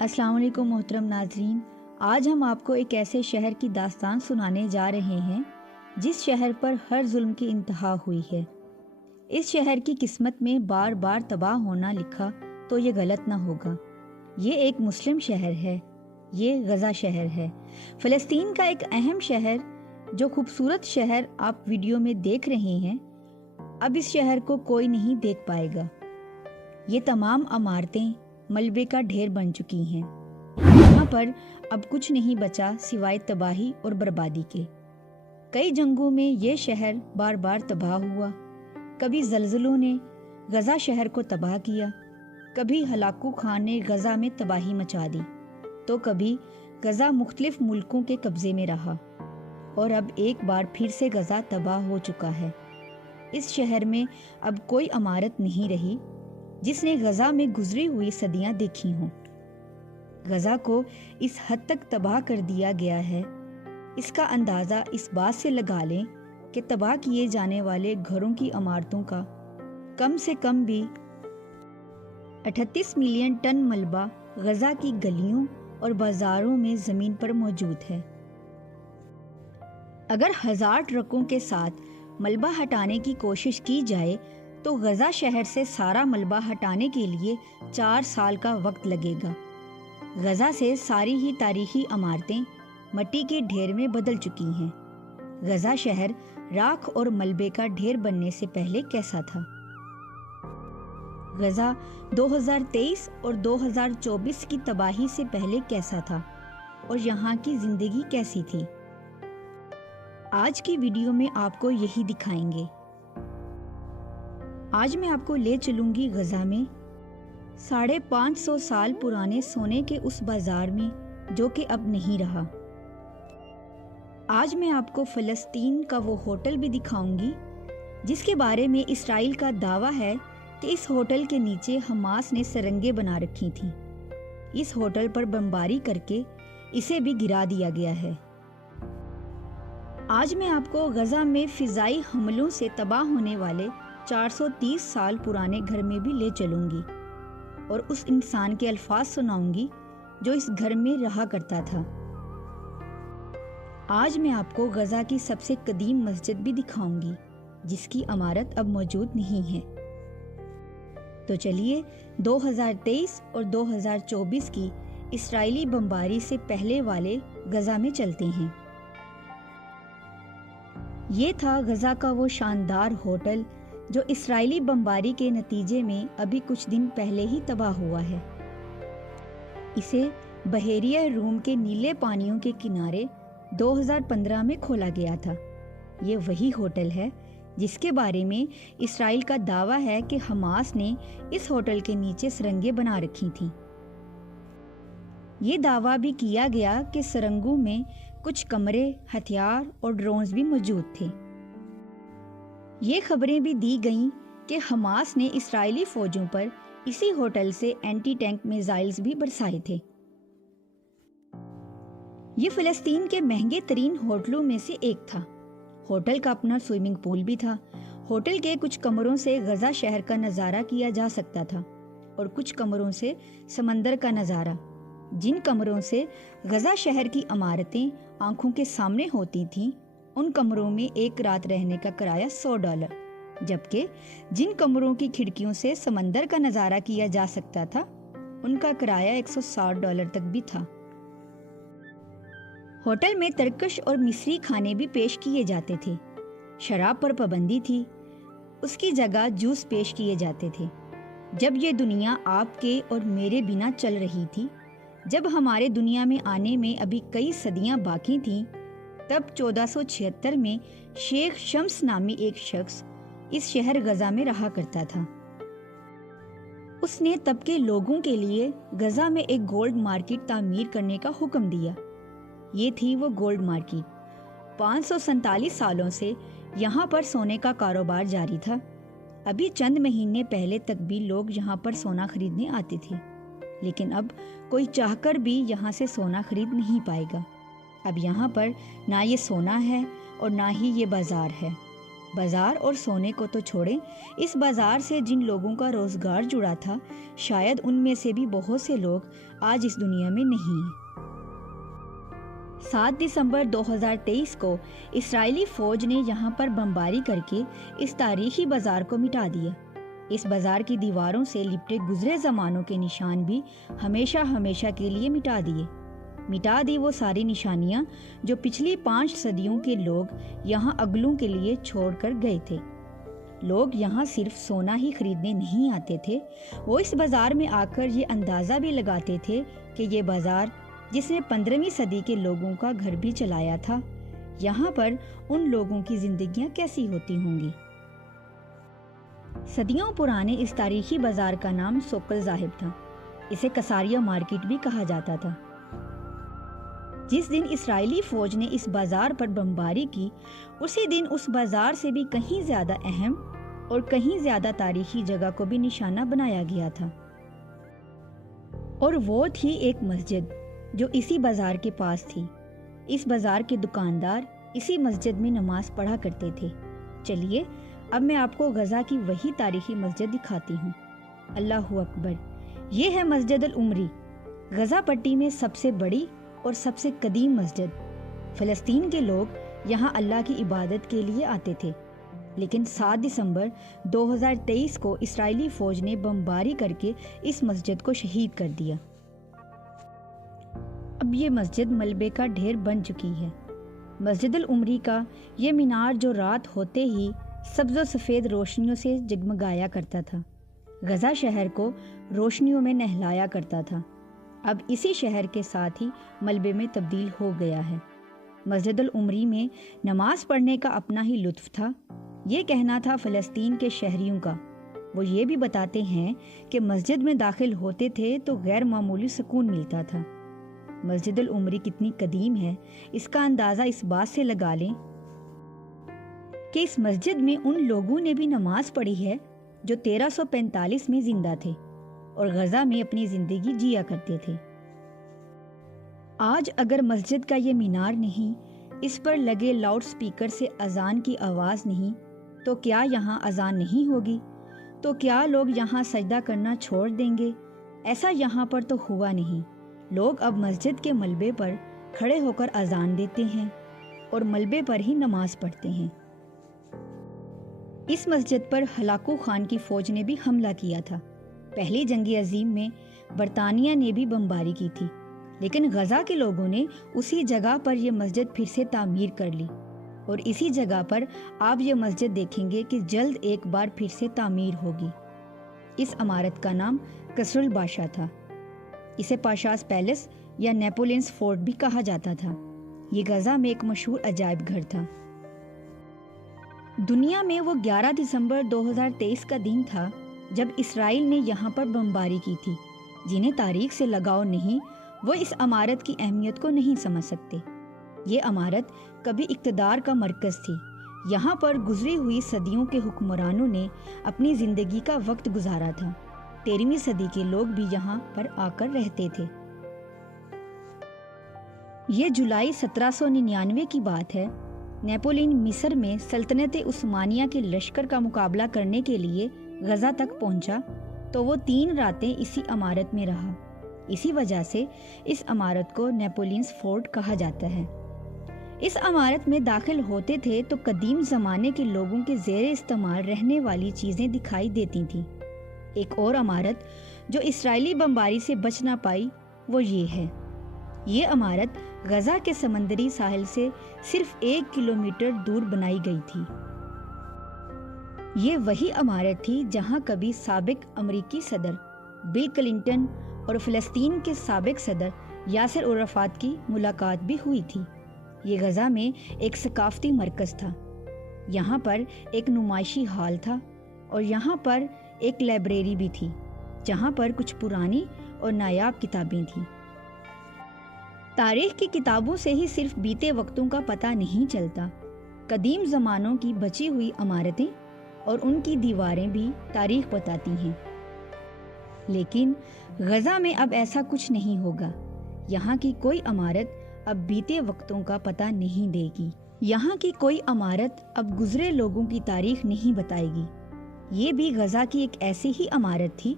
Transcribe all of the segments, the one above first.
अस्सलाम वालेकुम मोहतरम नाजरीन। आज हम आपको एक ऐसे शहर की दास्तान सुनाने जा रहे हैं जिस शहर पर हर जुल्म की इंतहा हुई है। इस शहर की किस्मत में बार बार तबाह होना लिखा तो ये गलत ना होगा। ये एक मुस्लिम शहर है, ये गज़ा शहर है, फ़लस्तीन का एक अहम शहर। जो खूबसूरत शहर आप वीडियो में देख रहे हैं, अब इस शहर को कोई नहीं देख पाएगा। ये तमाम इमारतें मलबे का ढेर बन चुकी हैं। यहाँ पर अब कुछ नहीं बचा सिवाय तबाही और बर्बादी के। कई जंगों में ये शहर बार बार तबाह हुआ। कभी ज़लज़लों ने गज़ा शहर को तबाह किया, कभी हलाकू खान ने गज़ा में तबाही मचा दी, तो कभी गज़ा मुख्तलिफ मुल्कों के कब्ज़े में रहा और अब एक बार फिर से गज़ा तबाह हो चुका है। इस शहर में अब कोई इमारत नहीं रही जिसने गज़ा में गुजरी हुई सदियां देखी हों। गज़ा को इस हद तक तबाह कर दिया गया है, इसका अंदाज़ा इस बात से लगा लें कि तबाह किए जाने वाले घरों की इमारतों का कम से कम भी 38 मिलियन टन मलबा गज़ा की गलियों और बाज़ारों में ज़मीन पर मौजूद है। अगर 1000 ट्रकों के साथ मलबा हटाने की कोशिश की जाए तो गज़ा शहर से सारा मलबा हटाने के लिए 4 साल का वक्त लगेगा। गज़ा से सारी ही तारीखी इमारतें मिट्टी के ढेर में बदल चुकी हैं। गज़ा शहर राख और मलबे का ढेर बनने से पहले कैसा था? गज़ा 2023 और 2024 की तबाही से पहले कैसा था और यहाँ की ज़िंदगी कैसी थी? आज की वीडियो में आपको यही दिखाएंगे। आज मैं आपको ले चलूंगी गज़ा में 550 साल पुराने सोने के उस बाजार में जो कि अब नहीं रहा। आज मैं आपको फ़लस्तीन का वो होटल भी दिखाऊंगी जिसके बारे में इसराइल का दावा है कि इस होटल के नीचे हमास ने सरंगे बना रखी थीं। इस होटल पर बमबारी करके इसे भी गिरा दिया गया है। आज मैं आपको गज़ा में फ़िज़ाई हमलों से तबाह होने वाले 430 साल पुराने घर में भी ले चलूंगी और उस इंसान के अल्फाज सुनाऊंगी जो इस घर में रहा करता था। आज मैं आपको गज़ा की सबसे कदीम मस्जिद भी दिखाऊंगी जिसकी इमारत अब मौजूद नहीं है। तो चलिए 2023 और 2024 की इसराइली बमबारी से पहले वाले गज़ा में चलते हैं। ये था गज़ा का वो शानदार होटल जो इसराइली बमबारी के नतीजे में अभी कुछ दिन पहले ही तबाह हुआ है। इसे बहरिया रूम के नीले पानियों के किनारे 2015 में खोला गया था। ये वही होटल है जिसके बारे में इसराइल का दावा है कि हमास ने इस होटल के नीचे सुरंगें बना रखी थीं। ये दावा भी किया गया कि सुरंगों में कुछ कमरे, हथियार और ड्रोन्स भी मौजूद थे। ये खबरें भी दी गईं कि हमास ने इसराइली फौजों पर इसी होटल से एंटी टैंक मिसाइल्स भी बरसाए थे। ये फ़लस्तीन के महंगे तरीन होटलों में से एक था। होटल का अपना स्विमिंग पूल भी था। होटल के कुछ कमरों से गज़ा शहर का नज़ारा किया जा सकता था और कुछ कमरों से समंदर का नज़ारा। जिन कमरों से गज़ा शहर की इमारतें आंखों के सामने होती थीं, उन कमरों में एक रात रहने का किराया $100, जबकि जिन कमरों की खिड़कियों से समंदर का नज़ारा किया जा सकता था उनका किराया $160 तक भी था। होटल में तरकश और मिस्री खाने भी पेश किए जाते थे। शराब पर पाबंदी थी, उसकी जगह जूस पेश किए जाते थे। जब ये दुनिया आपके और मेरे बिना चल रही थी, जब हमारे दुनिया में आने में अभी कई सदियां बाकी थीं, तब 1476 में शेख शम्स नामी एक शख्स इस शहर गज़ा में रहा करता था। उसने तब के लोगों के लिए गज़ा में एक गोल्ड मार्केट तामीर करने का हुक्म दिया। ये थी वो गोल्ड मार्केट। 547 सालों से यहाँ पर सोने का कारोबार जारी था। अभी चंद महीने पहले तक भी लोग यहाँ पर सोना खरीदने आते थे, लेकिन अब कोई चाहकर भी यहाँ से सोना खरीद नहीं पाएगा। अब यहाँ पर ना ये सोना है और ना ही ये बाज़ार है। بازار اور سونے کو تو چھوڑیں، اس بازار سے جن لوگوں کا روزگار جڑا تھا شاید ان میں سے بھی بہت سے لوگ آج اس دنیا میں نہیں ہیں۔ 7 دسمبر 2023 کو اسرائیلی فوج نے یہاں پر بمباری کر کے اس تاریخی بازار کو مٹا دیا۔ اس بازار کی دیواروں سے لپٹے گزرے زمانوں کے نشان بھی ہمیشہ ہمیشہ کے لیے مٹا دی وہ ساری نشانیاں جو پچھلی 5 صدیوں کے لوگ یہاں اگلوں کے لیے چھوڑ کر گئے تھے۔ لوگ یہاں صرف سونا ہی خریدنے نہیں آتے تھے، وہ اس بازار میں آ کر یہ اندازہ بھی لگاتے تھے کہ یہ بازار جس نے 15ویں صدی کے لوگوں کا گھر بھی چلایا تھا، یہاں پر ان لوگوں کی زندگیاں کیسی ہوتی ہوں گی۔ صدیوں پرانے اس تاریخی بازار کا نام سوق الذهب تھا۔ اسے کساریا مارکیٹ بھی کہا جاتا تھا۔ جس دن اسرائیلی فوج نے اس بازار پر بمباری کی، اسی دن اس بازار سے بھی کہیں زیادہ اہم اور کہیں زیادہ تاریخی جگہ کو بھی نشانہ بنایا گیا تھا، اور وہ تھی ایک مسجد جو اسی بازار کے پاس تھی۔ اس بازار کے دکاندار اسی مسجد میں نماز پڑھا کرتے تھے۔ چلیے اب میں آپ کو غزہ کی وہی تاریخی مسجد دکھاتی ہوں۔ اللہ اکبر! یہ ہے مسجد العمری، غزہ پٹی میں سب سے بڑی اور سب سے قدیم مسجد۔ فلسطین کے لوگ یہاں اللہ کی عبادت کے لیے آتے تھے، لیکن 7 دسمبر 2023 کو اسرائیلی فوج نے بمباری کر کے اس مسجد کو شہید کر دیا۔ اب یہ مسجد ملبے کا ڈھیر بن چکی ہے۔ مسجد العمری کا یہ مینار جو رات ہوتے ہی سبز و سفید روشنیوں سے جگمگایا کرتا تھا، غزہ شہر کو روشنیوں میں نہلایا کرتا تھا، اب اسی شہر کے ساتھ ہی ملبے میں تبدیل ہو گیا ہے۔ مسجد العمری میں نماز پڑھنے کا اپنا ہی لطف تھا۔ یہ کہنا تھا فلسطین کے شہریوں کا۔ وہ یہ بھی بتاتے ہیں کہ مسجد میں داخل ہوتے تھے تو غیر معمولی سکون ملتا تھا۔ مسجد العمری کتنی قدیم ہے، اس کا اندازہ اس بات سے لگا لیں کہ اس مسجد میں ان لوگوں نے بھی نماز پڑھی ہے جو 1345 میں زندہ تھے اور غزہ میں اپنی زندگی جیا کرتے تھے۔ آج اگر مسجد کا یہ مینار نہیں، اس پر لگے لاؤڈ سپیکر سے اذان کی آواز نہیں، تو کیا یہاں اذان نہیں ہوگی؟ تو کیا لوگ یہاں سجدہ کرنا چھوڑ دیں گے؟ ایسا یہاں پر تو ہوا نہیں۔ لوگ اب مسجد کے ملبے پر کھڑے ہو کر اذان دیتے ہیں اور ملبے پر ہی نماز پڑھتے ہیں۔ اس مسجد پر ہلاکو خان کی فوج نے بھی حملہ کیا تھا۔ پہلی جنگ عظیم میں برطانیہ نے بھی بمباری کی تھی، لیکن غزہ کے لوگوں نے اسی جگہ پر یہ مسجد پھر سے تعمیر کر لی، اور اسی جگہ پر آپ یہ مسجد دیکھیں گے کہ جلد ایک بار پھر سے تعمیر ہوگی۔ اس عمارت کا نام قصر الباشا تھا۔ اسے پاشاز پیلس یا نیپولینز فورٹ بھی کہا جاتا تھا۔ یہ غزہ میں ایک مشہور عجائب گھر تھا۔ دنیا میں وہ 11 دسمبر 2023 کا دن تھا جب اسرائیل نے یہاں پر بمباری کی تھی۔ جنہیں تاریخ سے لگاؤ نہیں، وہ اس عمارت کی اہمیت کو نہیں سمجھ سکتے۔ یہ عمارت کبھی اقتدار کا مرکز تھی۔ یہاں پر گزری ہوئی صدیوں کے حکمرانوں نے اپنی زندگی کا وقت گزارا تھا۔ 13ویں صدی کے لوگ بھی یہاں پر آ کر رہتے تھے۔ یہ جولائی 1799 کی بات ہے۔ نیپولین مصر میں سلطنت عثمانیہ کے لشکر کا مقابلہ کرنے کے لیے غزہ تک پہنچا تو وہ 3 راتیں اسی عمارت میں رہا۔ اسی وجہ سے اس عمارت کو نیپولینز فورٹ کہا جاتا ہے۔ اس عمارت میں داخل ہوتے تھے تو قدیم زمانے کے لوگوں کے زیر استعمال رہنے والی چیزیں دکھائی دیتی تھیں۔ ایک اور عمارت جو اسرائیلی بمباری سے بچ نہ پائی وہ یہ ہے۔ یہ عمارت غزہ کے سمندری ساحل سے صرف 1 کلومیٹر دور بنائی گئی تھی۔ یہ وہی عمارت تھی جہاں کبھی سابق امریکی صدر بل کلنٹن اور فلسطین کے سابق صدر یاسر عرفات کی ملاقات بھی ہوئی تھی۔ یہ غزہ میں ایک ثقافتی مرکز تھا۔ یہاں پر ایک نمائشی ہال تھا اور یہاں پر ایک لائبریری بھی تھی جہاں پر کچھ پرانی اور نایاب کتابیں تھیں۔ تاریخ کی کتابوں سے ہی صرف بیتے وقتوں کا پتہ نہیں چلتا، قدیم زمانوں کی بچی ہوئی عمارتیں اور ان کی دیواریں بھی تاریخ بتاتی ہیں۔ لیکن غزہ میں اب ایسا کچھ نہیں ہوگا۔ یہاں کی کوئی عمارت اب بیتے وقتوں کا پتہ نہیں دے گی۔ यहाँ की कोई इमारत अब गुजरे लोगों की तारीख नहीं बताएगी। ये भी गजा की एक ऐसी ही इमारत थी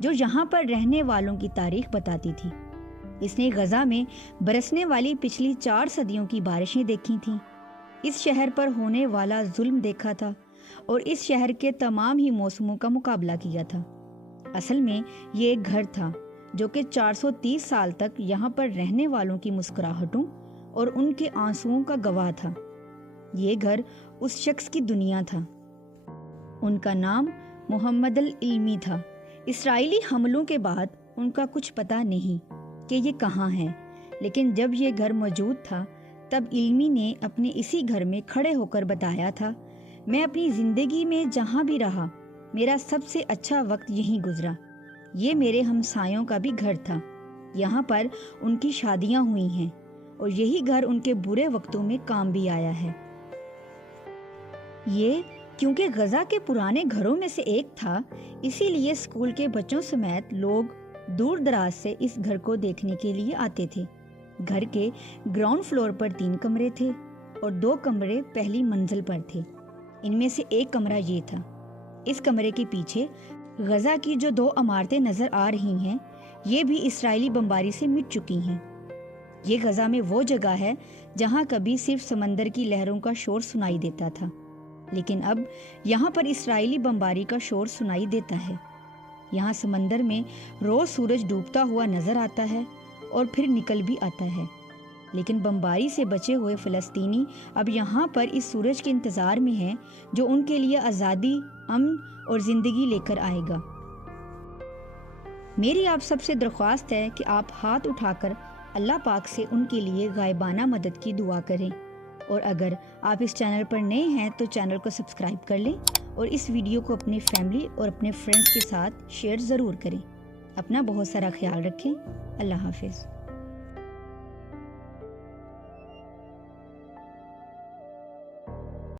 जो यहाँ पर रहने वालों की तारीख बताती थी। इसने गजा में बरसने वाली पिछली 4 सदियों की बारिशें देखी थीं, इस शहर पर होने वाला जुल्म देखा था और इस शहर के तमाम ही मौसमों का मुकाबला किया था। असल में ये एक घर था जो कि 430 साल तक यहाँ पर रहने वालों की मुस्कुराहटों और उनके आंसुओं का गवाह था। ये घर उस शख्स की दुनिया था। उनका नाम मोहम्मद अल इल्मी था। इसराइली हमलों के बाद उनका कुछ पता नहीं कि ये कहाँ है, लेकिन जब ये घर मौजूद था तब इल्मी ने अपने इसी घर में खड़े होकर बताया था, मैं अपनी ज़िंदगी में जहाँ भी रहा मेरा सबसे अच्छा वक्त यहीं गुजरा। ये मेरे हमसायों का भी घर था। यहाँ पर उनकी शादियाँ हुई हैं और यही घर उनके बुरे वक्तों में काम भी आया है। ये क्योंकि गजा के पुराने घरों में से एक था, इसीलिए स्कूल के बच्चों समेत लोग दूर दराज से इस घर को देखने के लिए आते थे। घर के ग्राउंड फ्लोर पर 3 कमरे थे और 2 कमरे पहली मंजिल पर थे। इनमें से एक कमरा ये था। इस कमरे के पीछे गजा की जो 2 इमारतें नजर आ रही हैं, ये भी इसराइली बमबारी से मिट चुकी हैं। ये गजा में वो जगह है जहाँ कभी सिर्फ समंदर की लहरों का शोर सुनाई देता था, लेकिन अब यहाँ पर इसराइली बमबारी का शोर सुनाई देता है। यहाँ समंदर में रोज सूरज डूबता हुआ नजर आता है और फिर निकल भी आता है, लेकिन बमबारी से बचे हुए फ़लस्तीनी अब यहाँ पर इस सूरज के इंतज़ार में हैं जो उनके लिए आज़ादी, अमन और ज़िंदगी लेकर आएगा। मेरी आप सबसे दरख्वास्त है कि आप हाथ उठाकर अल्लाह पाक से उनके लिए गायबाना मदद की दुआ करें, और अगर आप इस चैनल पर नए हैं तो चैनल को सब्सक्राइब कर लें और इस वीडियो को अपनी फैमिली और अपने फ्रेंड्स के साथ शेयर ज़रूर करें। अपना बहुत सारा ख्याल रखें। अल्लाह हाफिज़।